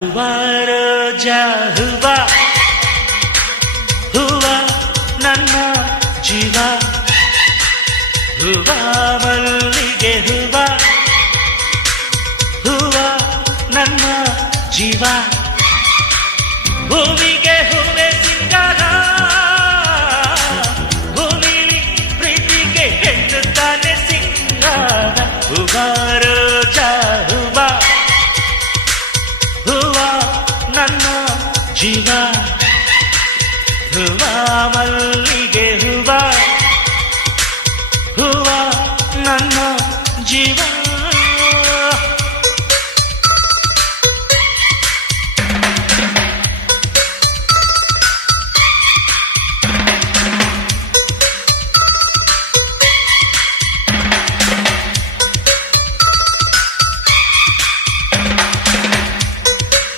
ಹೂವ ರೋಜಾ ಹೂವ ಹೂವ ನನ್ನ ಜೀವ ಹೂವ ಮಲ್ಲಿಗೆ ಹೂವ ಹೂವ ನನ್ನ ಜೀವ ಭೂಮಿಗೆ ಹೂವೆ ಸಿಂಗಾರ ಭೂಮಿಲಿ ಪ್ರೀತಿಗೆ ಹೆಣ್ಣುತ್ತಾನೆ ಸಿಂಗಾರ ಹೂವ ರೋಜಾ ಹೂವ ಹೂವ ನನ್ನ ಜೀವ ಹೂವ ಮಲ್ಲ